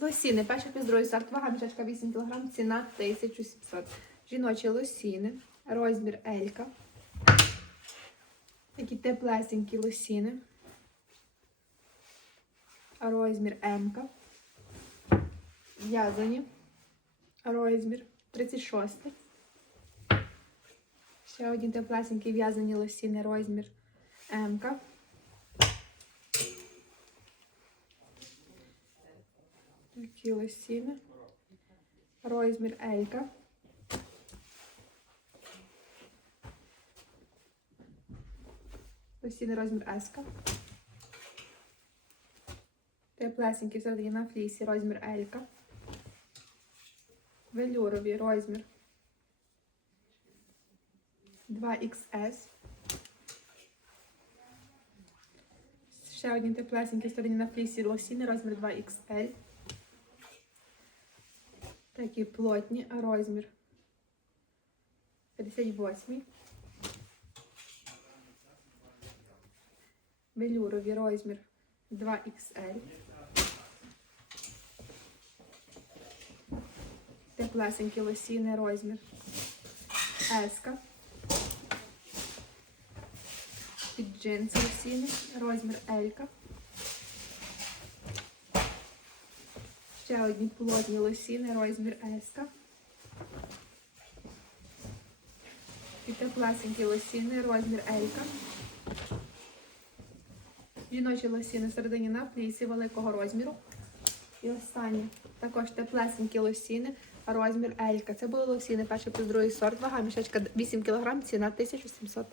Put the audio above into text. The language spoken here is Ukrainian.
Лосіни, плюс другий сорт, вага мішечка 8 кг, ціна 1700. Жіночі лосіни, розмір Елька. Такі теплесенькі лосіни. Розмір М. В'язані. Розмір 36. Ще одні теплесенькі в'язані лосіни, розмір М. Такі лосіни. Розмір Елька. Лосіни розмір Еска. Теплесенькі середині на флісі, розмір Елька. Велюрові розмір 2XS. Ще одні теплесенькі середині на флісі лосіни, розмір 2XL. Такі плотні, а розмір 58. Велюрові розмір 2XL. Теплесенькі лосіни розмір S. Під джинси лосіни, розмір L. Ще одні плотні лосіни, розмір S. І теплесенькі лосіни, розмір L. Жіночі лосіни всередині на плісі великого розміру. І останні також теплесенькі лосіни, розмір Елька. Це були лосіни, перший плюс другий сорт, вага мішечка 8 кг, ціна 1700.